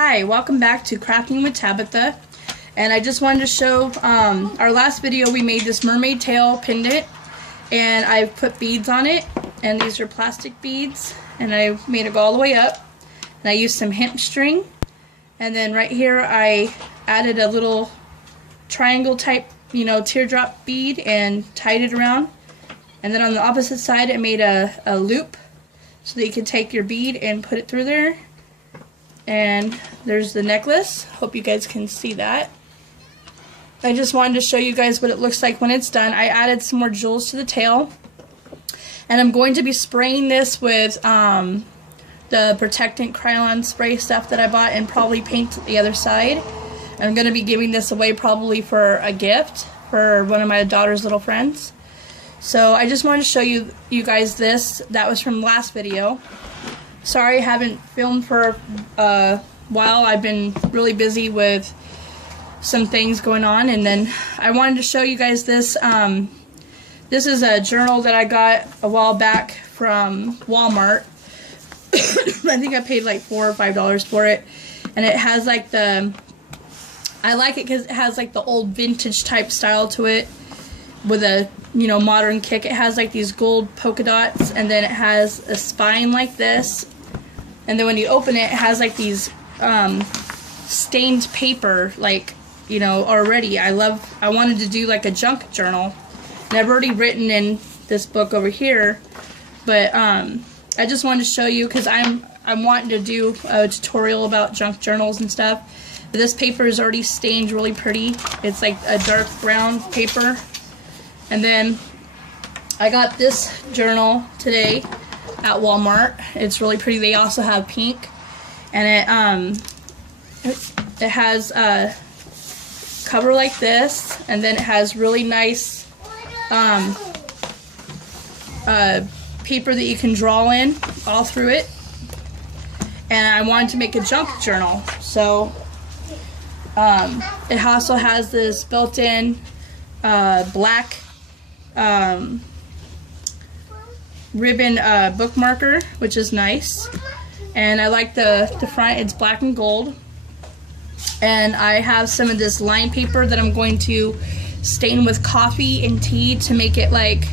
Hi, welcome back to Crafting with Tabitha, and I just wanted to show our last video. We made this mermaid tail pendant, and I put beads on it, and these are plastic beads, and I made it go all the way up, and I used some hemp string, and then right here I added a little triangle type, teardrop bead and tied it around, and then on the opposite side I made a loop so that you can take your bead and put it through there. And there's the necklace. Hope you guys can see that. I just wanted to show you guys what it looks like when it's done. I added some more jewels to the tail. And I'm going to be spraying this with the protectant Krylon spray stuff that I bought, and probably paint the other side. I'm going to be giving this away probably for a gift for one of my daughter's little friends. So I just wanted to show you guys this. That was from last video. Sorry I haven't filmed for a while. I've been really busy with some things going on, and then I wanted to show you guys this. This is a journal that I got a while back from Walmart. I think I paid like $4 or $5 for it, and it has like I like it because it has like the old vintage type style to it with a modern kick. It has like these gold polka dots, and then it has a spine like this, and then when you open it, it has like these stained paper, like already. I wanted to do like a junk journal, and I've already written in this book over here, but I just wanted to show you because I'm wanting to do a tutorial about junk journals and stuff. But this paper is already stained really pretty. It's like a dark brown paper. And then I got this journal today at Walmart. It's really pretty. They also have pink, and it has a cover like this, and then it has really nice paper that you can draw in all through it. And I wanted to make a junk journal, so it also has this built-in black ribbon bookmarker, which is nice, and I like the front. It's black and gold, and I have some of this line paper that I'm going to stain with coffee and tea to make it like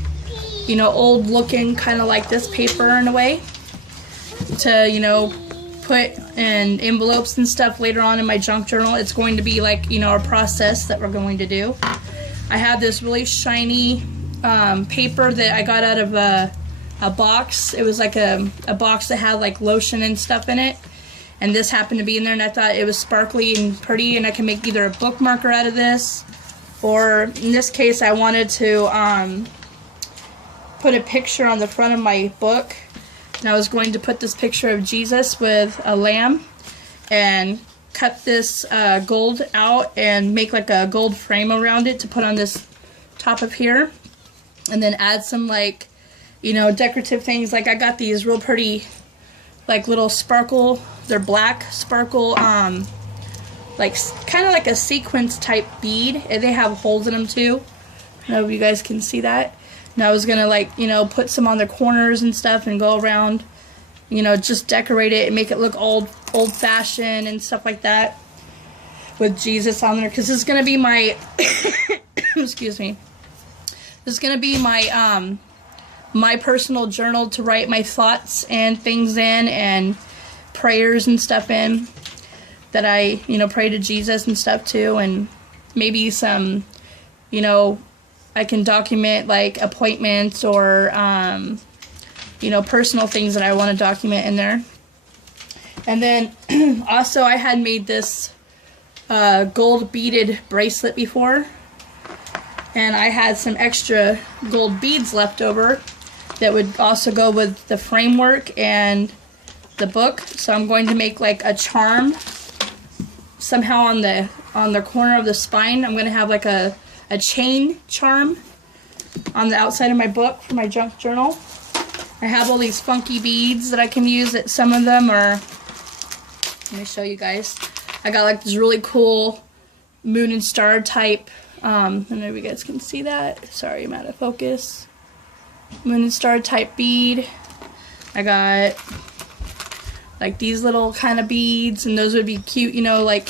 old looking, kind of like this paper in a way, to put in envelopes and stuff later on in my junk journal. It's going to be like a process that we're going to do. I have this really shiny paper that I got out of a box. It was like a box that had like lotion and stuff in it, and this happened to be in there, and I thought it was sparkly and pretty, and I can make either a bookmarker out of this, or in this case I wanted to put a picture on the front of my book, and I was going to put this picture of Jesus with a lamb and cut this gold out and make like a gold frame around it to put on this top of here, and then add some like decorative things. Like I got these real pretty like little sparkle, they're black sparkle like kind of like a sequence type bead, and they have holes in them too. I don't know if you guys can see that. And I was gonna like put some on the corners and stuff and go around, just decorate it and make it look old-fashioned and stuff like that with Jesus on there, because this is gonna be my excuse me, this is gonna be my my personal journal to write my thoughts and things in, and prayers and stuff in that I pray to Jesus and stuff too, and maybe some I can document like appointments or personal things that I want to document in there. And then also I had made this gold beaded bracelet before, and I had some extra gold beads left over that would also go with the framework and the book. So I'm going to make like a charm somehow on the corner of the spine. I'm going to have like a chain charm on the outside of my book for my junk journal. I have all these funky beads that I can use. That some of them are, let me show you guys. I got like this really cool moon and star type, I don't know if you guys can see that. Sorry, I'm out of focus. Moon and star type bead. I got like these little kind of beads, and those would be cute, you know, like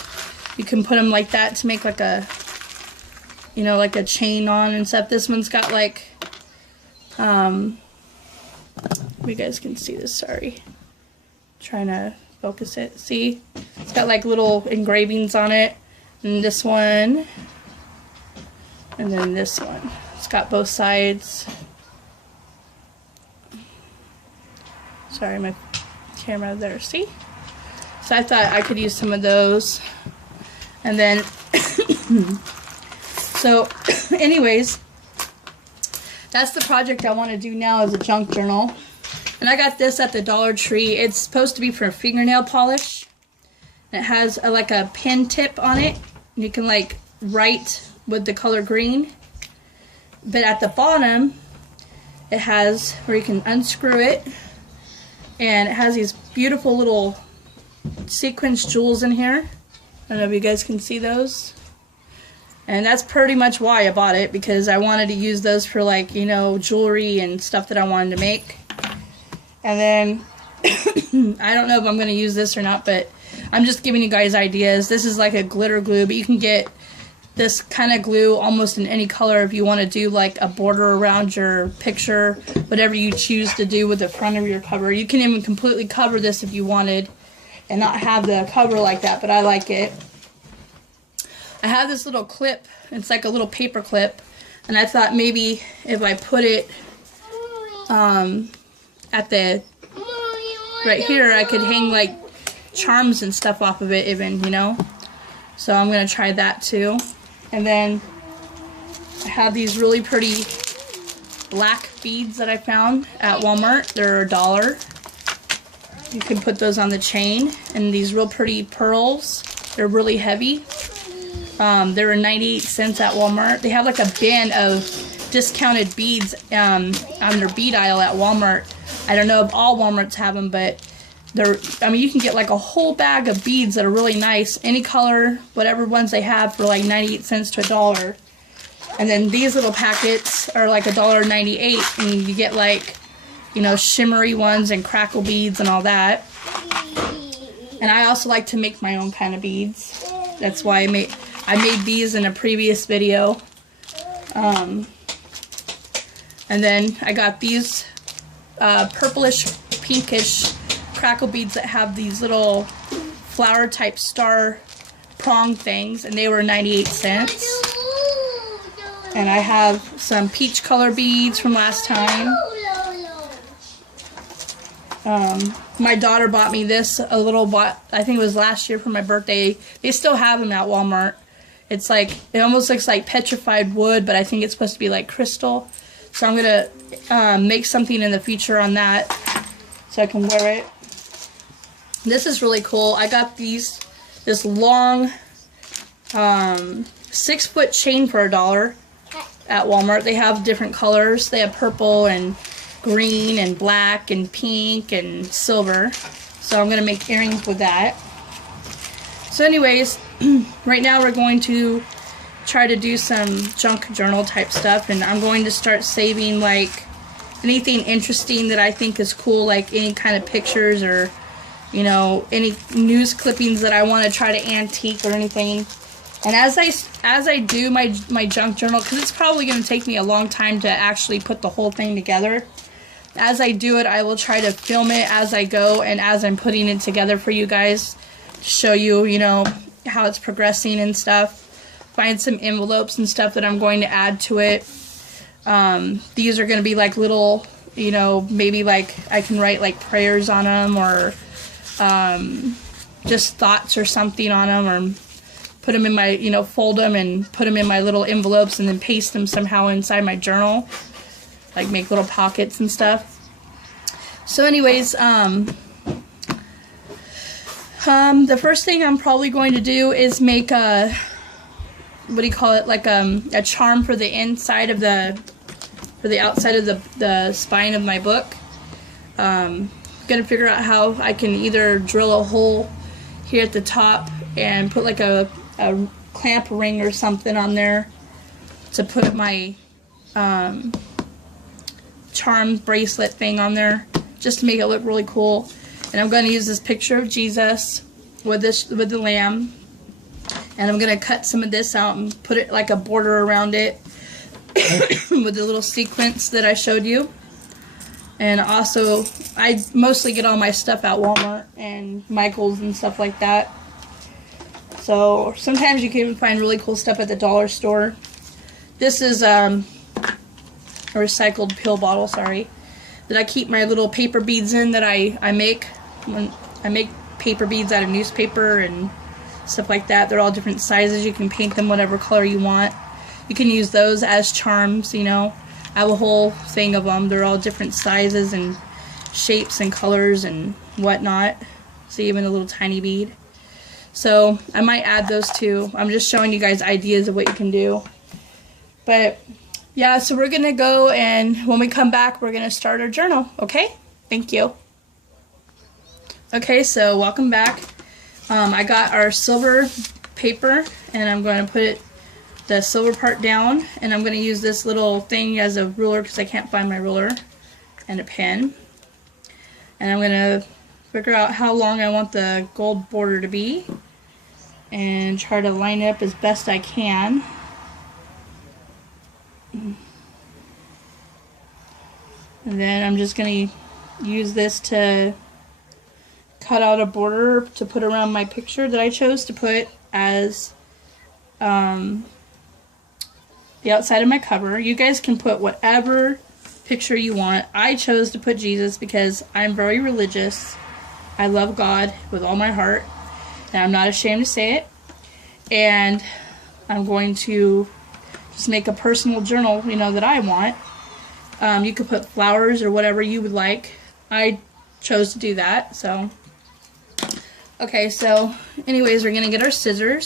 you can put them like that to make like a, you know, like a chain on and stuff. This one's got like, you guys can see this, sorry. Trying to focus it. See? It's got like little engravings on it. And this one. And then this one. It's got both sides. Sorry, my camera there. See? So I thought I could use some of those. And then, so anyways, that's the project I want to do now, as a junk journal. And I got this at the Dollar Tree. It's supposed to be for fingernail polish. And it has like a pen tip on it. You can like write with the color green. But at the bottom, it has where you can unscrew it. And it has these beautiful little sequins jewels in here. I don't know if you guys can see those. And that's pretty much why I bought it, because I wanted to use those for, like, you know, jewelry and stuff that I wanted to make. And then, I don't know if I'm going to use this or not, but I'm just giving you guys ideas. This is like a glitter glue, but you can get this kind of glue almost in any color if you want to do like a border around your picture, whatever you choose to do with the front of your cover. You can even completely cover this if you wanted and not have the cover like that, but I like it. I have this little clip. It's like a little paper clip, and I thought maybe if I put it at the right here, I could hang like charms and stuff off of it even, you know. So I'm gonna try that too. And then I have these really pretty black beads that I found at Walmart. They're $1. You can put those on the chain. And these real pretty pearls. They're really heavy. They were 98 cents at Walmart. They have like a bin of discounted beads on their bead aisle at Walmart. I don't know if all Walmarts have them, but I mean, you can get like a whole bag of beads that are really nice, any color, whatever ones they have, for like 98 cents to $1. And then these little packets are like $1.98, and you get like, you know, shimmery ones and crackle beads and all that. And I also like to make my own kind of beads. That's why I made these in a previous video. And then I got these purplish, pinkish crackle beads that have these little flower type star prong things, and they were 98 cents. And I have some peach color beads from last time. My daughter bought me this I think it was last year for my birthday. They still have them at Walmart. It's like, it almost looks like petrified wood, but I think it's supposed to be like crystal. So I'm gonna make something in the future on that so I can wear it. This is really cool. I got this long 6-foot chain for $1 at Walmart. They have different colors. They have purple and green and black and pink and silver. So I'm going to make earrings with that. So anyways, right now we're going to try to do some junk journal type stuff, and I'm going to start saving like anything interesting that I think is cool, like any kind of pictures or, you know, any news clippings that I want to try to antique or anything. And as I do my junk journal, because it's probably going to take me a long time to actually put the whole thing together, as I do it, I will try to film it as I go and as I'm putting it together for you guys to show you, you know, how it's progressing and stuff. Find some envelopes and stuff that I'm going to add to it. These are going to be like little, you know, maybe like I can write like prayers on them, or just thoughts or something on them, or put them in my, you know, fold them and put them in my little envelopes and then paste them somehow inside my journal, like make little pockets and stuff. So anyways, the first thing I'm probably going to do is make a, what do you call it, like a charm for the inside of the outside of the spine of my book. Gonna figure out how I can either drill a hole here at the top and put like a clamp ring or something on there to put my charm bracelet thing on there, just to make it look really cool. And I'm going to use this picture of Jesus with the lamb. And I'm going to cut some of this out and put it like a border around it with the little sequence that I showed you. And also, I mostly get all my stuff at Walmart and Michael's and stuff like that. So sometimes you can even find really cool stuff at the dollar store. This is a recycled pill bottle, sorry, that I keep my little paper beads in that I make. When I make paper beads out of newspaper and stuff like that. They're all different sizes. You can paint them whatever color you want. You can use those as charms, you know. I have a whole thing of them. They're all different sizes and shapes and colors and whatnot. See, even a little tiny bead. So I might add those too. I'm just showing you guys ideas of what you can do. But yeah, so we're gonna go, and when we come back, we're gonna start our journal. Okay? Thank you. Okay, so welcome back. I got our silver paper, and I'm going to put the silver part down, and I'm going to use this little thing as a ruler because I can't find my ruler, and a pen. And I'm going to figure out how long I want the gold border to be and try to line it up as best I can. And then I'm just going to use this to cut out a border to put around my picture that I chose to put as the outside of my cover. You guys can put whatever picture you want. I chose to put Jesus because I'm very religious. I love God with all my heart, and I'm not ashamed to say it. And I'm going to just make a personal journal, you know, that I want. You could put flowers or whatever you would like. I chose to do that, so. Okay, so anyways, we're going to get our scissors.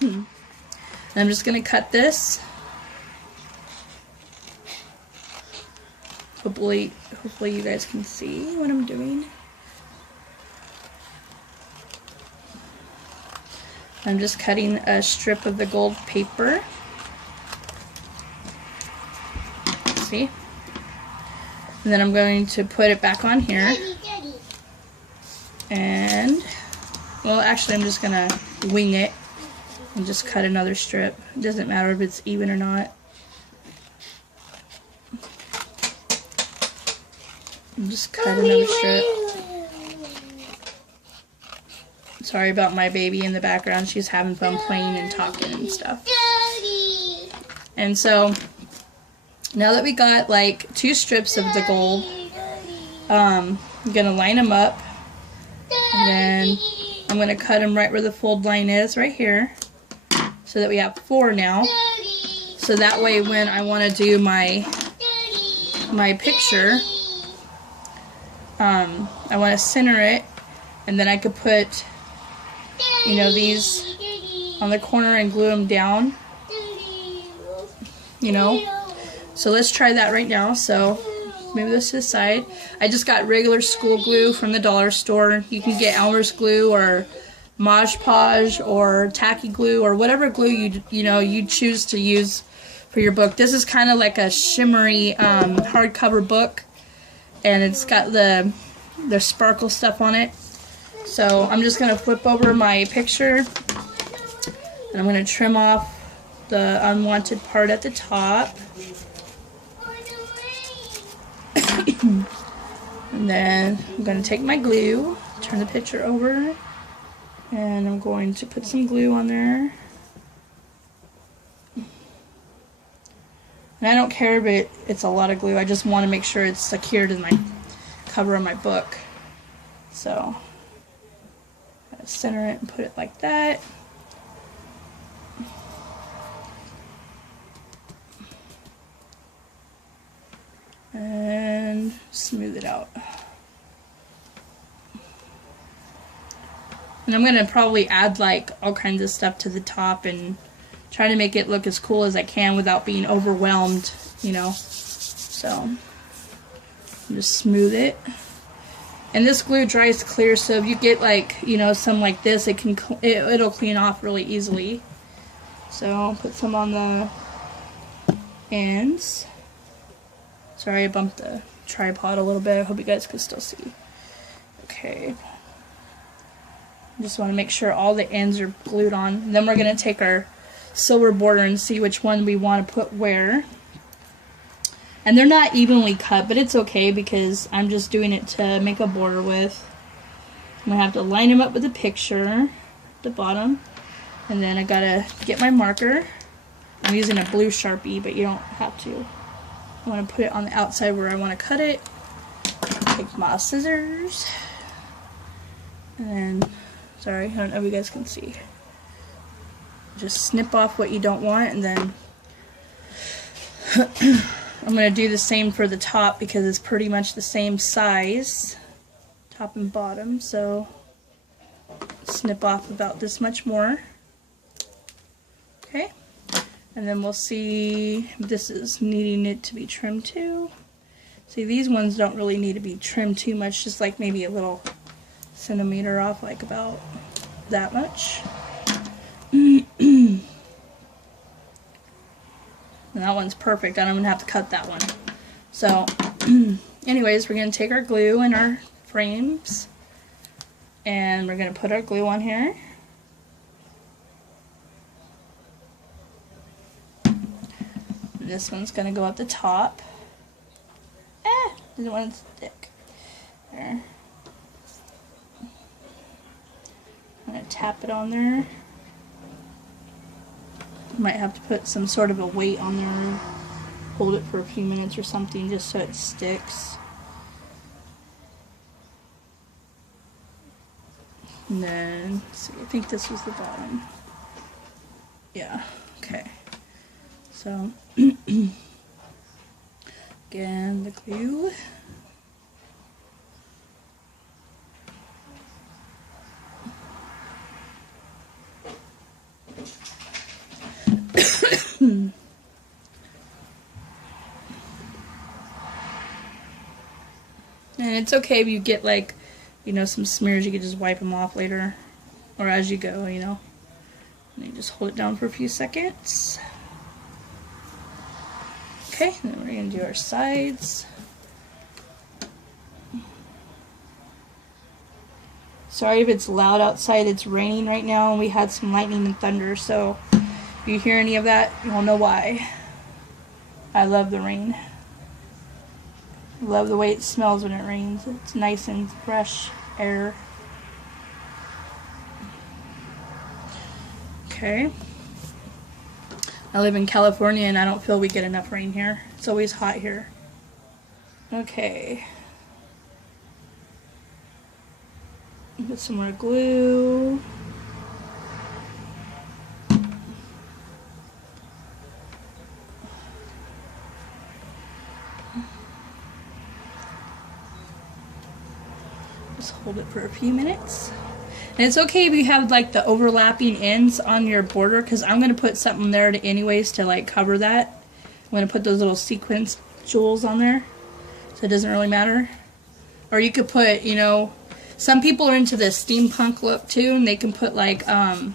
And I'm just going to cut this. Hopefully you guys can see what I'm doing. I'm just cutting a strip of the gold paper. See? And then I'm going to put it back on here. And, well, actually I'm just going to wing it and just cut another strip. It doesn't matter if it's even or not. And just cut another strip. Sorry about my baby in the background. She's having fun playing and talking and stuff. And so, now that we got like 2 strips of the gold, I'm going to line them up. And then I'm going to cut them right where the fold line is, right here. So that we have 4 now. So that way when I want to do my picture, I want to center it. And then I could put, you know, these on the corner and glue them down. You know. So let's try that right now. So move this to the side. I just got regular school glue from the dollar store. You can get Elmer's glue or Mod Podge or tacky glue or whatever glue you choose to use for your book. This is kind of like a shimmery hardcover book, and it's got the sparkle stuff on it. So I'm just gonna flip over my picture, and I'm gonna trim off the unwanted part at the top. And then I'm going to take my glue, turn the picture over, and I'm going to put some glue on there. And I don't care if it's a lot of glue, I just want to make sure it's secured in my cover of my book. So, I'm going to center it and put it like that. And smooth it out. And I'm going to probably add like all kinds of stuff to the top and try to make it look as cool as I can without being overwhelmed, you know. So, just smooth it. And this glue dries clear, so if you get like, you know, some like this, it'll clean off really easily. So, I'll put some on the ends. Sorry, I bumped the tripod a little bit. I hope you guys can still see. Okay. Just want to make sure all the ends are glued on. And then we're going to take our silver border and see which one we want to put where. And they're not evenly cut, but it's okay because I'm just doing it to make a border with. I'm going to have to line them up with a picture at the bottom. And then I got to get my marker. I'm using a blue Sharpie, but you don't have to. I want to put it on the outside where I want to cut it. Take my scissors. And then, sorry, I don't know if you guys can see. Just snip off what you don't want, and then I'm going to do the same for the top because it's pretty much the same size, top and bottom, so snip off about this much more. Okay, and then we'll see if this is needing it to be trimmed too. See, these ones don't really need to be trimmed too much, just like maybe a little centimeter off, like about that much. And that one's perfect. I don't even have to cut that one. So, anyways, we're going to take our glue and our frames, and we're going to put our glue on here. This one's going to go at the top. Didn't want to stick. There. I'm going to tap it on there. Might have to put some sort of a weight on there and hold it for a few minutes or something just so it sticks. And then, let's see, I think this was the bottom. Yeah, okay. So, again, the glue. And it's okay if you get, like, you know, some smears, you can just wipe them off later or as you go, you know. And you just hold it down for a few seconds. Okay, and then we're going to do our sides. Sorry if it's loud outside, it's raining right now and we had some lightning and thunder, so if you hear any of that, you'll know why. I love the rain. I love the way it smells when it rains. It's nice and fresh air. Okay. I live in California and I don't feel we get enough rain here. It's always hot here. Okay. Put some more glue. Just hold it for a few minutes. And it's okay if you have like the overlapping ends on your border, because I'm going to put something there to anyways to like cover that. I'm going to put those little sequins jewels on there, so it doesn't really matter. Or you could put, you know, some people are into the steampunk look too, and they can put like the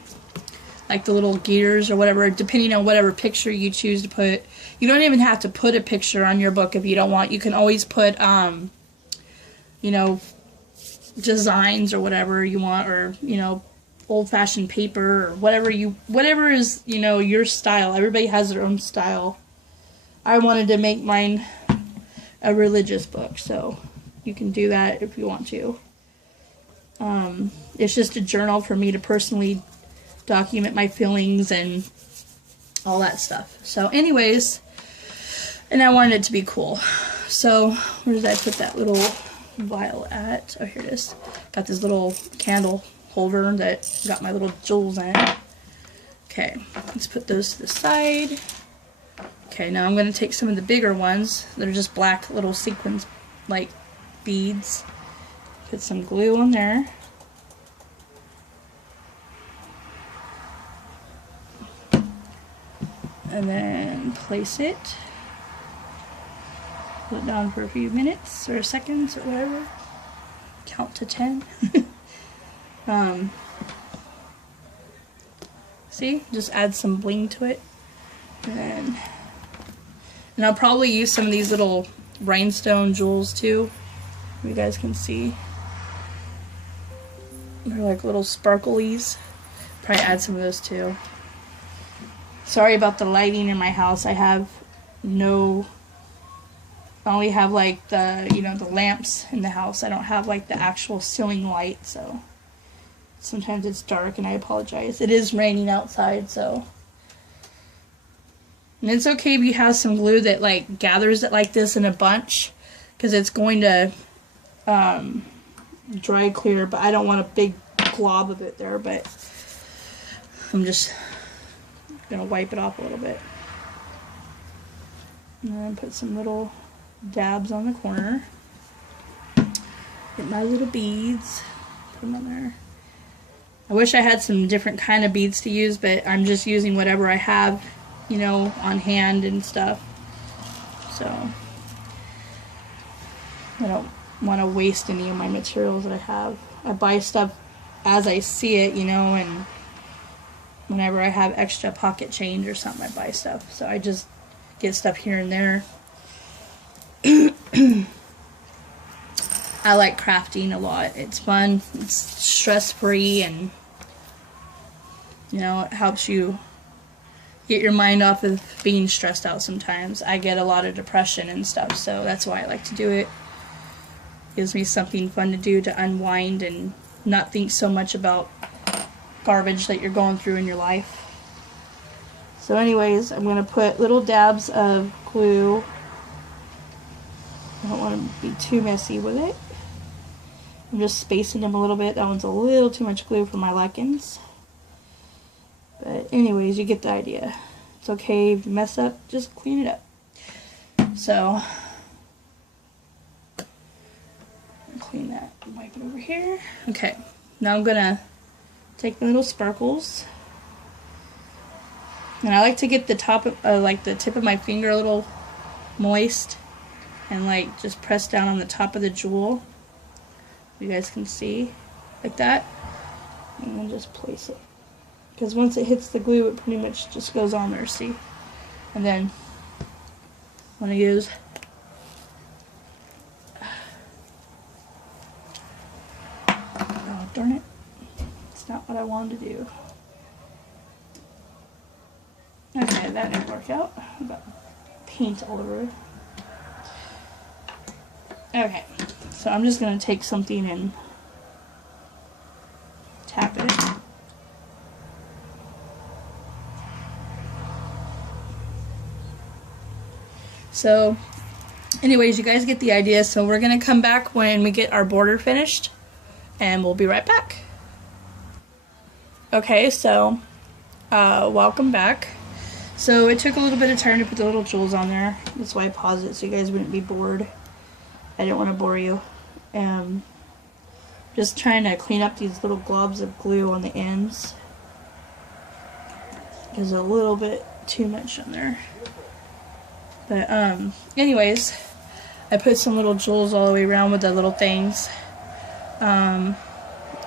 little gears or whatever, depending on whatever picture you choose to put. You don't even have to put a picture on your book if you don't want. You can always put, you know, designs or whatever you want, or, you know, old-fashioned paper or whatever is, you know, your style. Everybody has their own style. I wanted to make mine a religious book, so you can do that if you want to. It's just a journal for me to personally document my feelings and all that stuff. So anyways, and I wanted it to be cool. So where did I put that little vial at? Oh, here it is. Got this little candle holder that got my little jewels in it. Okay, let's put those to the side. Okay, now I'm going to take some of the bigger ones that are just black little sequins, like beads. Put some glue on there. And then place it. Put it down for a few minutes or seconds or whatever. Count to 10. See? Just add some bling to it. And I'll probably use some of these little rhinestone jewels too. You guys can see. They're like little sparklies. Probably add some of those too. Sorry about the lighting in my house. I only have like the, the lamps in the house. I don't have like the actual ceiling light, so sometimes it's dark and I apologize. It is raining outside, so. And it's okay if you have some glue that like gathers it like this in a bunch, because it's going to dry clear, but I don't want a big glob of it there, but I'm just gonna wipe it off a little bit. And then put some little dabs on the corner. Get my little beads, put them on there. I wish I had some different kind of beads to use, but I'm just using whatever I have, on hand and stuff. So I don't want to waste any of my materials that I have. I buy stuff as I see it, and whenever I have extra pocket change or something, I buy stuff. So I just get stuff here and there. I like crafting a lot. It's fun. It's stress-free, and it helps you get your mind off of being stressed out sometimes. I get a lot of depression and stuff, so that's why I like to do it. Gives me something fun to do to unwind and not think so much about garbage that you're going through in your life. So anyways, I'm going to put little dabs of glue. I don't want to be too messy with it. I'm just spacing them a little bit. That one's a little too much glue for my lichens. But anyways, you get the idea. It's okay if you mess up, just clean it up. So, clean that, wipe it over here. Okay, now I'm gonna take the little sparkles. And I like to get the top of, like the tip of my finger a little moist. And like just press down on the top of the jewel. You guys can see, like that. And then just place it. Because once it hits the glue, it pretty much just goes on there, see? And then, I'm going to use oh, darn it. It's not what I wanted to do. Okay, that didn't work out. I've got paint all over it. Okay, so I'm just going to take something and tap it. So, anyways, you guys get the idea. So we're going to come back when we get our border finished, and we'll be right back. Okay, so, welcome back. So it took a little bit of time to put the little jewels on there. That's why I paused it, so you guys wouldn't be bored. I didn't want to bore you. Just trying to clean up these little globs of glue on the ends. There's a little bit too much on there. But, anyways, I put some little jewels all the way around with the little things. I'm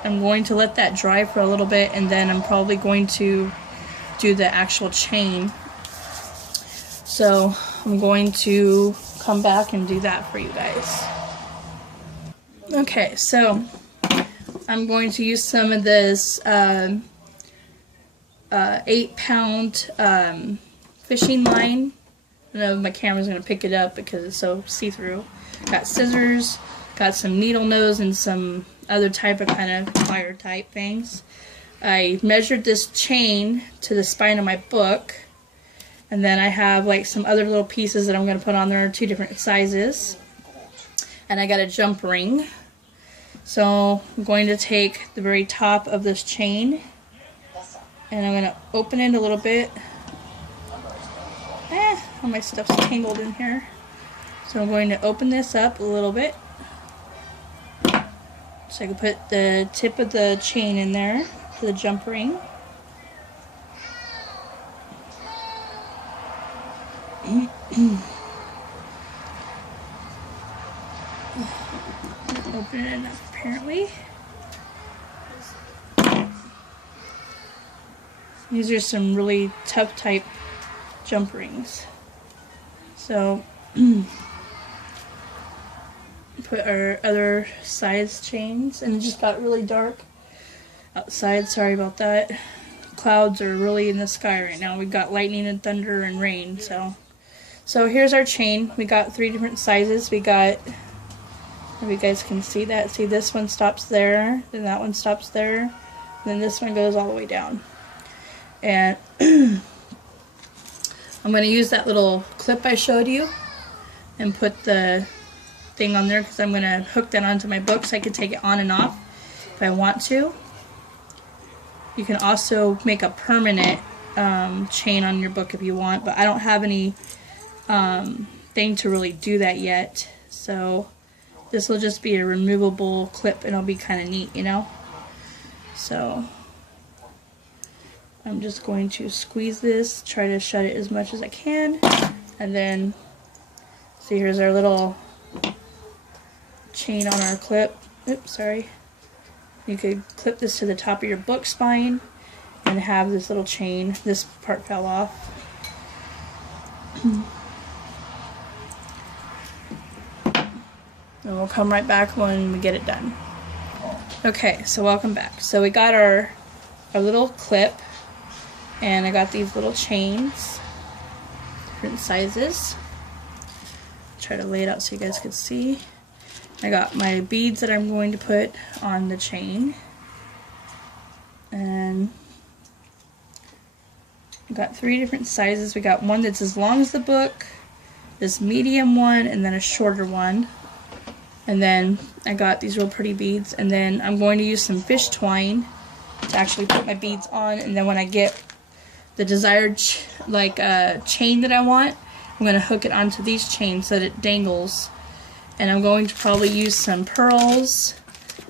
going to let that dry for a little bit, and then I'm probably going to do the actual chain. So, I'm going to come back and do that for you guys. Okay, so, I'm going to use some of this 8-pound fishing line. I know my camera's going to pick it up because it's so see-through. Got scissors, got some needle nose, and some other type of kind of plier type things. I measured this chain to the spine of my book, and then I have like some other little pieces that I'm going to put on there, 2 different sizes. And I got a jump ring. So I'm going to take the very top of this chain, and I'm going to open it a little bit. All my stuff's tangled in here. So I'm going to open this up a little bit, so I can put the tip of the chain in there for the jump ring. Open it up apparently. These are some really tough type jump rings. So put our other size chains, and it just got really dark outside. Sorry about that. Clouds are really in the sky right now. We've got lightning and thunder and rain. So here's our chain. We got 3 different sizes. We got, if you guys can see that. See, this one stops there, then that one stops there, and then this one goes all the way down. And I'm going to use that little clip I showed you and put the thing on there, because I'm going to hook that onto my book so I can take it on and off if I want to. You can also make a permanent chain on your book if you want, but I don't have any thing to really do that yet. So this will just be a removable clip, and it'll be kind of neat, you know? So I'm just going to squeeze this, try to shut it as much as I can, and then, see, here's our little chain on our clip. Oops, sorry. You could clip this to the top of your book spine and have this little chain. This part fell off. And we'll come right back when we get it done. Okay, so welcome back. So we got our little clip, and I got these little chains, different sizes. Try to lay it out so you guys can see. I got my beads that I'm going to put on the chain, and I got 3 different sizes. We got one that's as long as the book, this medium one, and then a shorter one. And then I got these real pretty beads, and then I'm going to use some fish twine to actually put my beads on, and then when I get the desired chain that I want, I'm going to hook it onto these chains so that it dangles. And I'm going to probably use some pearls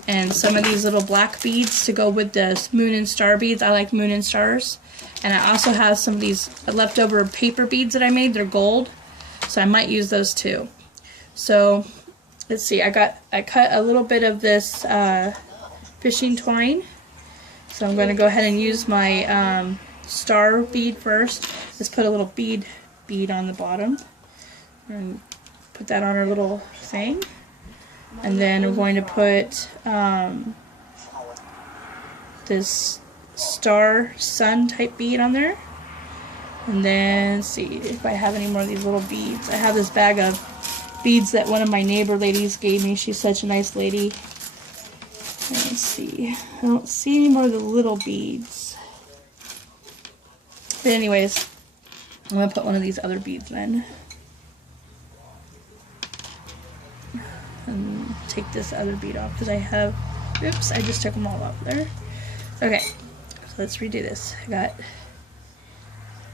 and some of these little black beads to go with the moon and star beads. I like moon and stars. And I also have some of these leftover paper beads that I made. They're gold, so I might use those too. So let's see. I cut a little bit of this fishing twine. So I'm going to go ahead and use my star bead first. Just put a little bead on the bottom. And put that on our little thing, and then we're going to put this star sun type bead on there, and then see if I have any more of these little beads. I have this bag of beads that one of my neighbor ladies gave me. She's such a nice lady. Let's see, I don't see any more of the little beads, but anyways, I'm gonna put one of these other beads in. And take this other bead off because I have, oops, I just took them all off there. Okay, so let's redo this. I got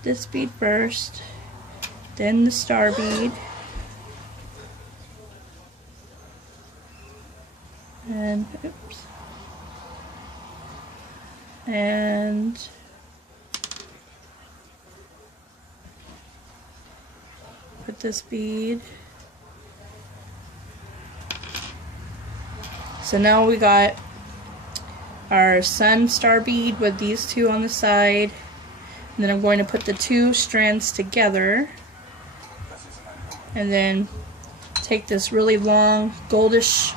this bead first, then the star bead, and oops, and put this bead. So now we got our sun star bead with these 2 on the side, and then I'm going to put the 2 strands together, and then take this really long goldish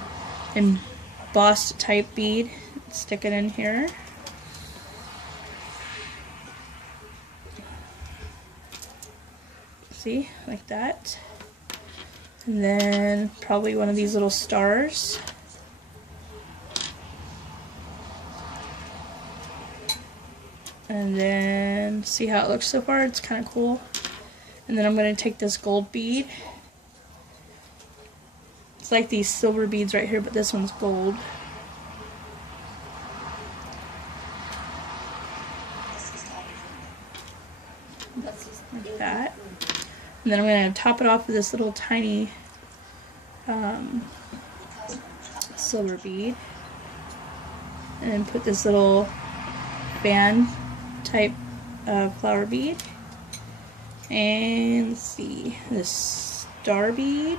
embossed type bead, stick it in here. See, like that. And then probably one of these little stars. And then see how it looks so far. It's kind of cool. And then I'm going to take this gold bead. It's like these silver beads right here, but this one's gold. Like that. And then I'm going to top it off with this little tiny silver bead. And put this little fan type flower bead, and let's see, this star bead,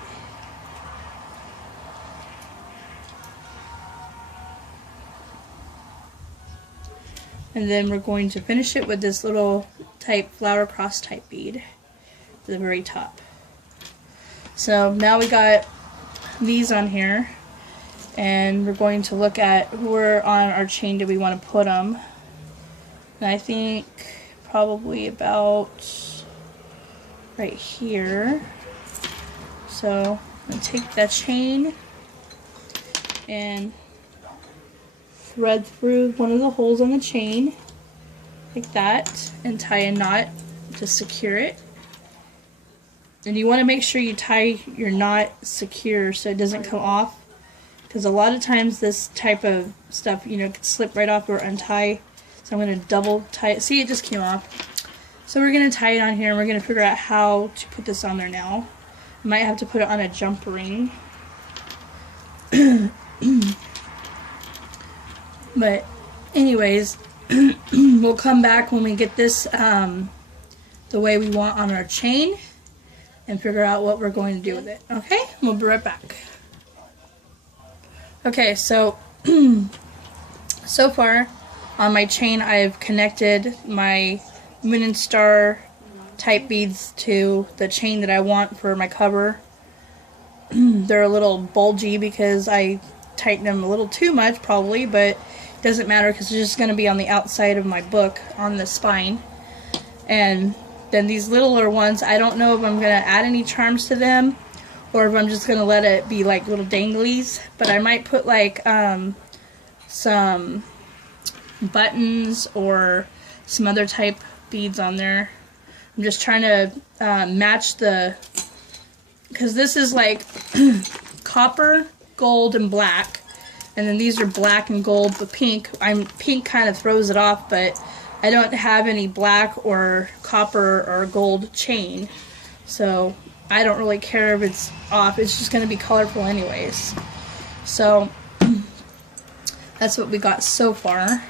and then we're going to finish it with this little type flower cross type bead at the very top. So now we got these on here, and we're going to look at where on our chain do we want to put them. And I think probably about right here. So I'm going to take that chain and thread through one of the holes in the chain like that and tie a knot to secure it. And you want to make sure you tie your knot secure so it doesn't come off, because a lot of times this type of stuff, you know, could slip right off or untie. So I'm going to double tie it. See, it just came off. So we're going to tie it on here, and we're going to figure out how to put this on there now. I might have to put it on a jump ring. But anyways, we'll come back when we get this the way we want on our chain and figure out what we're going to do with it. Okay, we'll be right back. Okay, so so far on my chain I've connected my moon and star type beads to the chain that I want for my cover. They're a little bulgy because I tightened them a little too much probably, but it doesn't matter because it's just going to be on the outside of my book on the spine. And then these littler ones, I don't know if I'm going to add any charms to them or if I'm just going to let it be like little danglies, but I might put like some buttons or some other type beads on there. I'm just trying to match the, because this is like copper, gold, and black, and then these are black and gold with pink. Pink kind of throws it off, but I don't have any black or copper or gold chain, so I don't really care if it's off. It's just going to be colorful anyways. So that's what we got so far.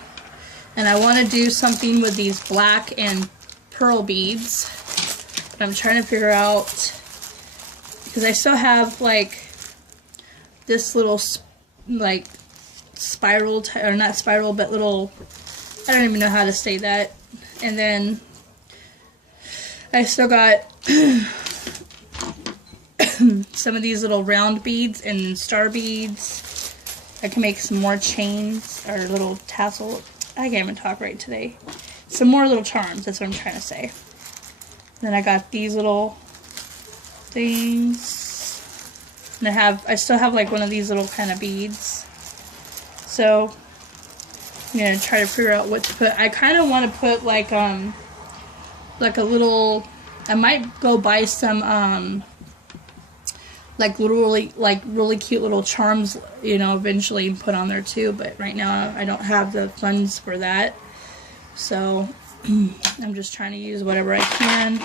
And I want to do something with these black and pearl beads. But I'm trying to figure out, because I still have like this little like spiral, or not spiral, but little, I don't even know how to say that. And then I still got some of these little round beads and star beads. I can make some more chains or little tassel. I can't even talk right today. Some more little charms, that's what I'm trying to say. Then I got these little things. And I still have like one of these little kind of beads. So I'm gonna try to figure out what to put. I kind of want to put like a little, I might go buy some like really cute little charms, you know, eventually put on there too, but right now I don't have the funds for that. So I'm just trying to use whatever I can.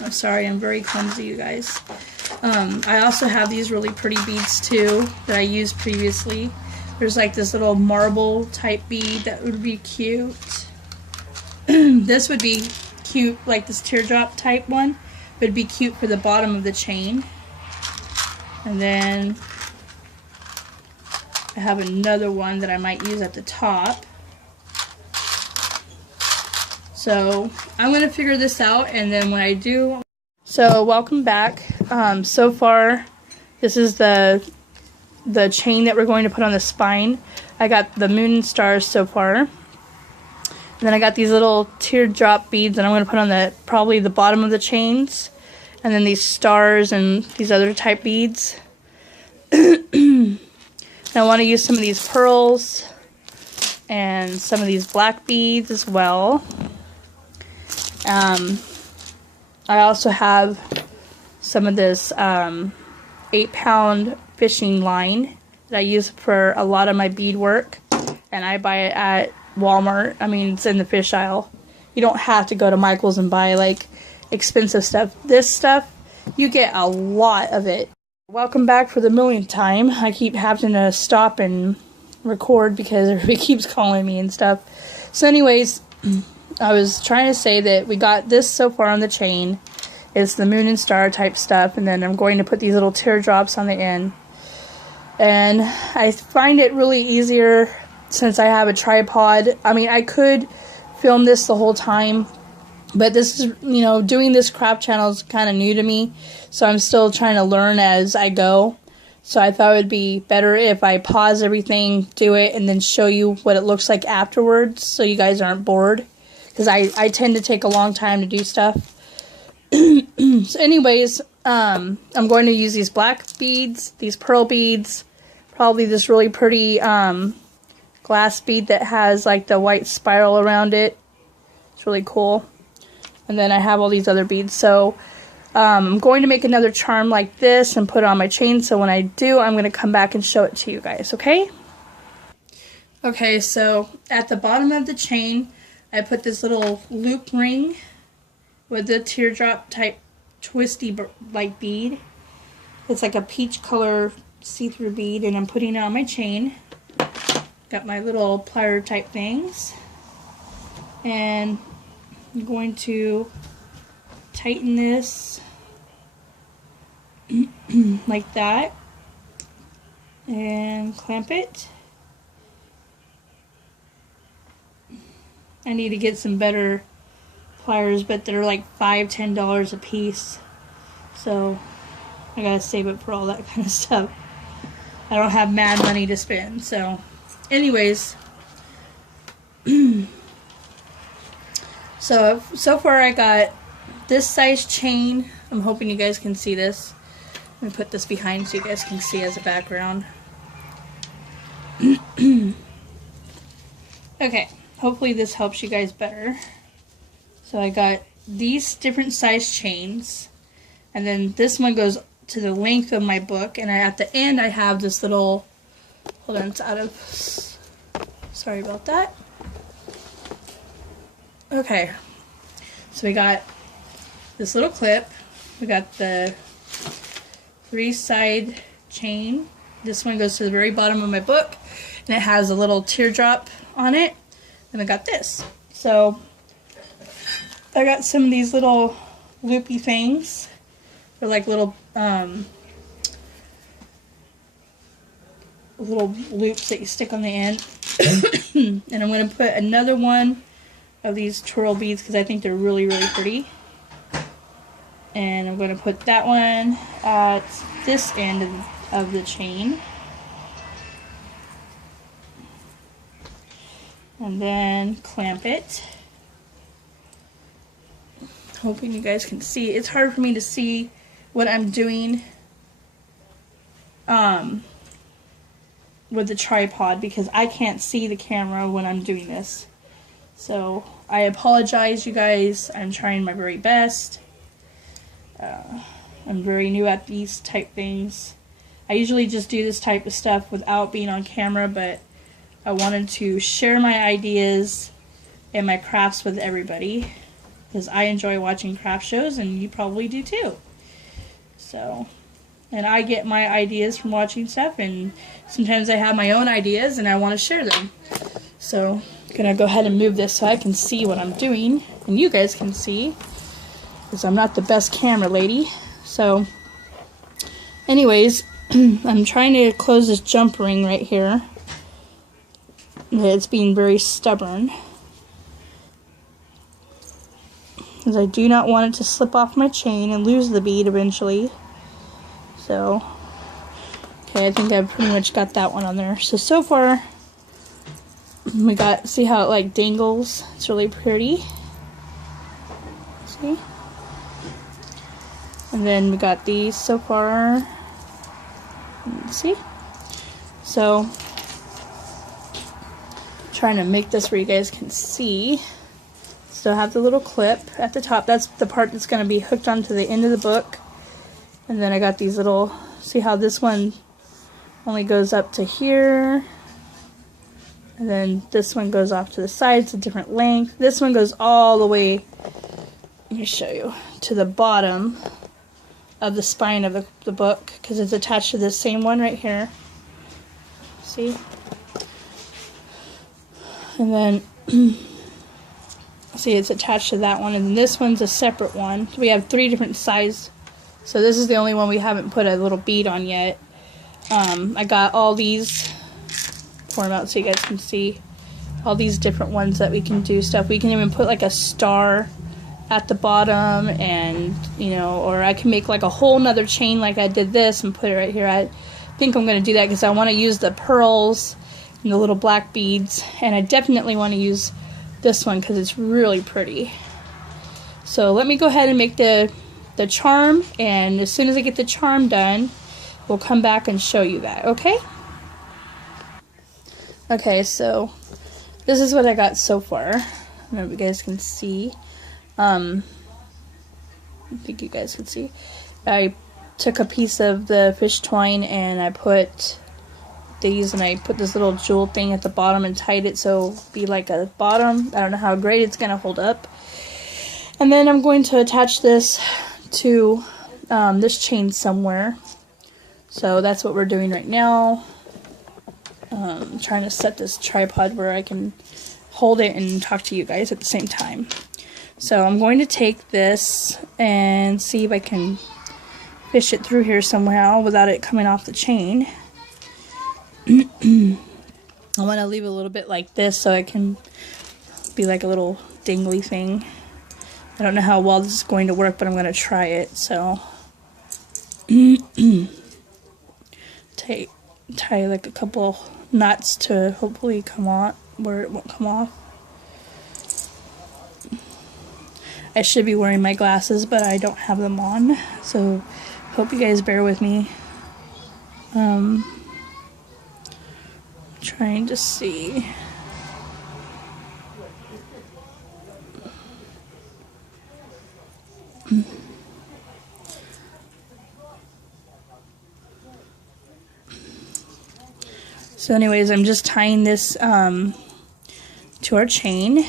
I'm sorry, I'm very clumsy, you guys. I also have these really pretty beads too that I used previously. There's like this little marble type bead that would be cute. This would be cute, like this teardrop type one would be cute for the bottom of the chain. And then I have another one that I might use at the top. So I'm going to figure this out, and then when I do... So welcome back. So far this is the chain that we're going to put on the spine. I got the moon and stars so far. And then I got these little teardrop beads that I'm going to put on probably the bottom of the chains. And then these stars and these other type beads. And I want to use some of these pearls and some of these black beads as well. I also have some of this 8-pound fishing line that I use for a lot of my bead work. And I buy it at Walmart. I mean, it's in the fish aisle. You don't have to go to Michael's and buy like expensive stuff. This stuff, you get a lot of it. Welcome back for the millionth time. I keep having to stop and record because everybody keeps calling me and stuff. So anyways, I was trying to say that we got this so far on the chain. It's the moon and star type stuff, and then I'm going to put these little teardrops on the end. And I find it really easier since I have a tripod. I mean, I could film this the whole time But this is, you know, doing this craft channel is kind of new to me, so I'm still trying to learn as I go. So I thought it would be better if I pause everything, do it, and then show you what it looks like afterwards, so you guys aren't bored. Because I tend to take a long time to do stuff. So anyways, I'm going to use these black beads, these pearl beads, probably this really pretty glass bead that has like the white spiral around it. It's really cool. And then I have all these other beads. So I'm going to make another charm like this and put it on my chain. So when I do, I'm going to come back and show it to you guys, okay? Okay, so at the bottom of the chain, I put this little loop ring with the teardrop type twisty like bead. It's like a peach color see-through bead, and I'm putting it on my chain. Got my little plier type things. And I'm going to tighten this like that and clamp it. I need to get some better pliers, but they're like $5–10 a piece, so I gotta save it for all that kind of stuff. I don't have mad money to spend. So anyways, so far I got this size chain. I'm hoping you guys can see this. Let me put this behind so you guys can see as a background. Okay, hopefully this helps you guys better. So I got these different size chains, and then this one goes to the length of my book, and at the end I have this little, hold on, it's out of, sorry about that. Okay, so we got this little clip, we got the 3-side chain. This one goes to the very bottom of my book, and it has a little teardrop on it, and I got this. So I got some of these little loopy things. They're like little loops that you stick on the end. And I'm going to put another one of these twirl beads because I think they're really, really pretty. And I'm going to put that one at this end of the chain. And then clamp it. Hoping you guys can see. It's hard for me to see what I'm doing with the tripod because I can't see the camera when I'm doing this. So I apologize, you guys. I'm trying my very best. I'm very new at these type things. I usually just do this type of stuff without being on camera, but I wanted to share my ideas and my crafts with everybody because I enjoy watching craft shows and you probably do too. So, and I get my ideas from watching stuff, and sometimes I have my own ideas and I want to share them. So I'm gonna go ahead and move this so I can see what I'm doing and you guys can see, because I'm not the best camera lady. So anyways, I'm trying to close this jump ring right here. It's being very stubborn because I do not want it to slip off my chain and lose the bead eventually. So, okay, I think I've pretty much got that one on there. So far, we got, see how it like dangles? It's really pretty. See? And then we got these so far. See? So, trying to make this where you guys can see. Still have the little clip at the top. That's the part that's going to be hooked onto the end of the book. And then I got these little, see how this one only goes up to here. And then this one goes off to the side. It's a different length. This one goes all the way, let me show you, to the bottom of the spine of the book, because it's attached to this same one right here. See? And then, see, it's attached to that one, and then this one's a separate one. We have 3 different sizes, so this is the only one we haven't put a little bead on yet. I got all these, pour them out so you guys can see, all these different ones that we can do stuff. We can even put like a star at the bottom, and you know, or I can make like a whole nother chain like I did this and put it right here. I think I'm going to do that because I want to use the pearls and the little black beads, and I definitely want to use this one because it's really pretty. So let me go ahead and make the charm, and as soon as I get the charm done, we'll come back and show you that, okay? Okay, so this is what I got so far. I don't know if you guys can see. I think you guys can see. I took a piece of the fish twine and I put these, and I put this little jewel thing at the bottom and tied it so it'll be like a bottom. I don't know how great it's gonna hold up. And then I'm going to attach this to this chain somewhere. So that's what we're doing right now. I'm trying to set this tripod where I can hold it and talk to you guys at the same time. So I'm going to take this and see if I can fish it through here somehow without it coming off the chain. I want to leave it a little bit like this so it can be like a little dingly thing. I don't know how well this is going to work, but I'm going to try it. So tie like a couple knots to hopefully come on where it won't come off. I should be wearing my glasses, but I don't have them on, so hope you guys bear with me. Trying to see. So anyways, I'm just tying this to our chain.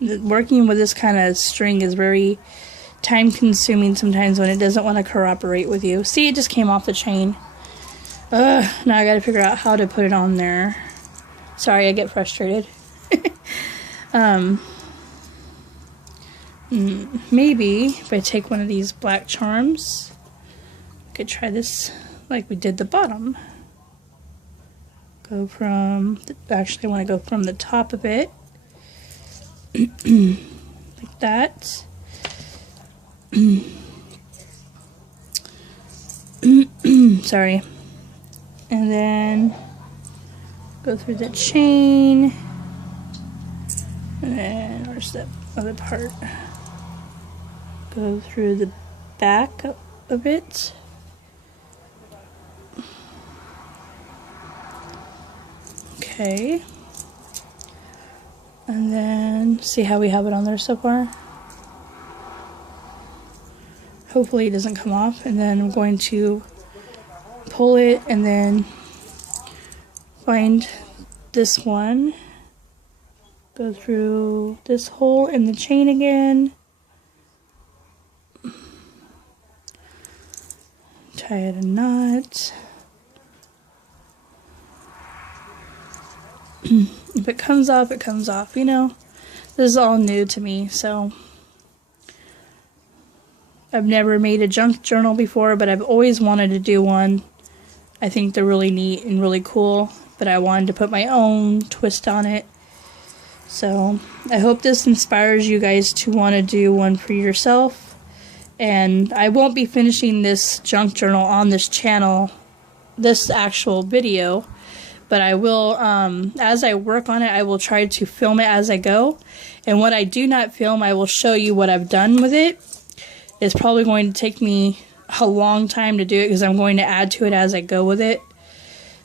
Working with this kind of string is very time consuming sometimes when it doesn't want to cooperate with you. See, it just came off the chain. Now I gotta figure out how to put it on there. Sorry, I get frustrated. Maybe if I take one of these black charms, I could try this like we did the bottom. Go from, actually I want to go from the top of it. Like that. Sorry. And then go through the chain. And then, where's that other part? Go through the back of it. Okay. And then see how we have it on there so far. Hopefully it doesn't come off. And then I'm going to pull it and then find this one. Go through this hole in the chain again. Tie it a knot. If it comes off, it comes off, you know. This is all new to me, so I've never made a junk journal before, but I've always wanted to do one. I think they're really neat and really cool, but I wanted to put my own twist on it. So I hope this inspires you guys to want to do one for yourself. And I won't be finishing this junk journal on this channel, this actual video, but I will, as I work on it, I will try to film it as I go. And what I do not film, I will show you what I've done with it. It's probably going to take me a long time to do it because I'm going to add to it as I go with it.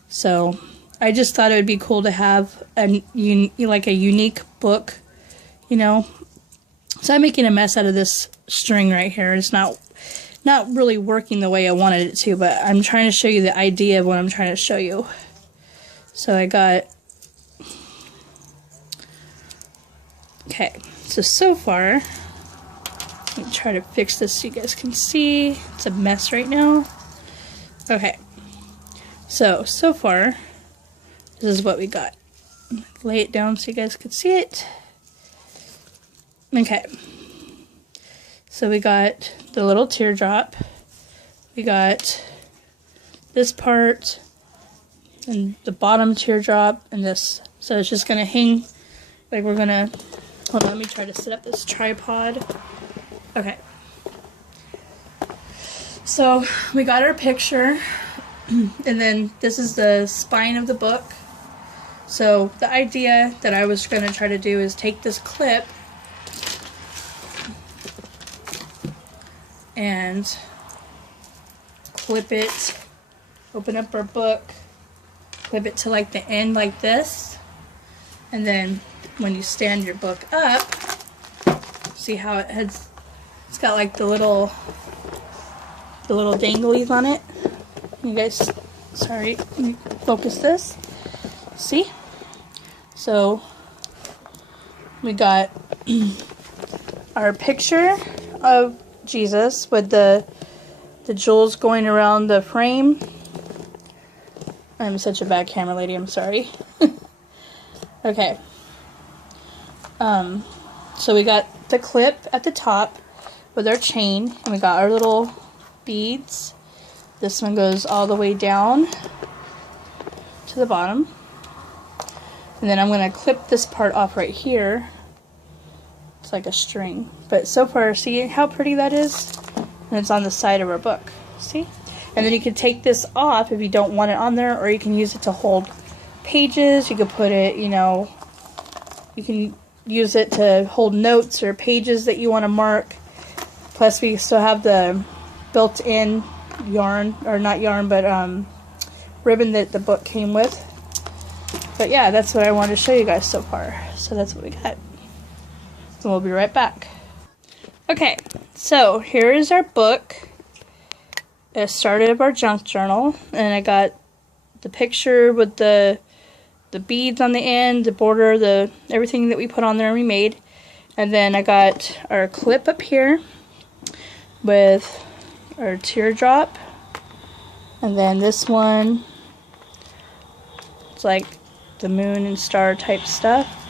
So I just thought it would be cool to have like a unique book, you know. So I'm making a mess out of this string right here. It's not really working the way I wanted it to, but I'm trying to show you the idea of what I'm trying to show you. So I got, okay, so far, let me try to fix this so you guys can see. It's a mess right now. Okay, so far, this is what we got. Lay it down so you guys can see it. Okay, so we got the little teardrop. We got this part, and the bottom teardrop, and this. So it's just gonna hang, like we're gonna, hold on, let me try to set up this tripod. Okay. So we got our picture, and then this is the spine of the book. So the idea that I was gonna try to do is take this clip and clip it, open up our book, clip it to like the end like this, and then when you stand your book up, see how it's got like the little danglies on it. You guys, sorry, let me focus this. See? So we got our picture of Jesus with the jewels going around the frame. I'm such a bad camera lady, I'm sorry. Okay. So we got the clip at the top with our chain, and we got our little beads. This one goes all the way down to the bottom. And then I'm going to clip this part off right here. It's like a string. But so far, see how pretty that is? And it's on the side of our book. See? And then you can take this off if you don't want it on there, or you can use it to hold pages. You could put it, you know, you can use it to hold notes or pages that you want to mark. Plus we still have the built-in yarn, or not yarn, but ribbon that the book came with. But yeah, that's what I wanted to show you guys so far. So that's what we got. So we'll be right back. Okay, so here is our book. It started of our junk journal, and I got the picture with the beads on the end, the border, everything that we put on there and we made. And then I got our clip up here with our teardrop, and then this one, it's like the moon and star type stuff.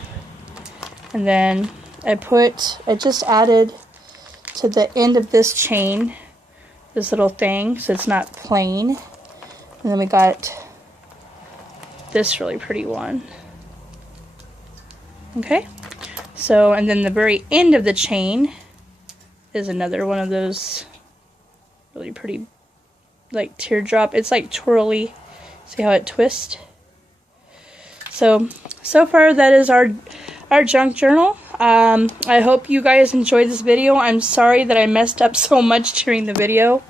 And then I just added to the end of this chain this little thing so it's not plain. And then we got this really pretty one. Okay, so, and then the very end of the chain is another one of those really pretty, like, teardrop. It's like twirly. See how it twists? So far that is our junk journal. I hope you guys enjoyed this video. I'm sorry that I messed up so much during the video.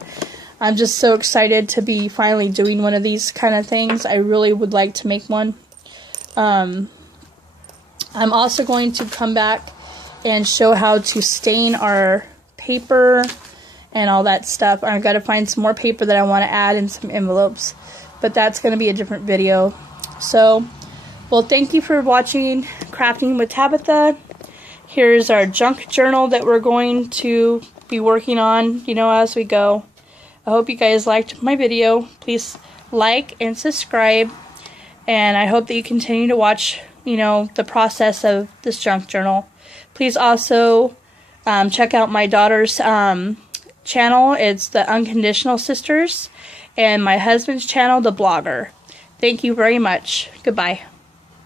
I'm just so excited to be finally doing one of these kind of things. I really would like to make one. I'm also going to come back and show how to stain our paper and all that stuff. I've got to find some more paper that I want to add in some envelopes, but that's going to be a different video. So, well, thank you for watching Crafting with Tabitha. Here's our junk journal that we're going to be working on, you know, as we go. I hope you guys liked my video. Please like and subscribe, and I hope that you continue to watch, you know, the process of this junk journal. Please also check out my daughter's channel. It's the Unconditional Sisters, and my husband's channel, The Blogger. Thank you very much. Goodbye.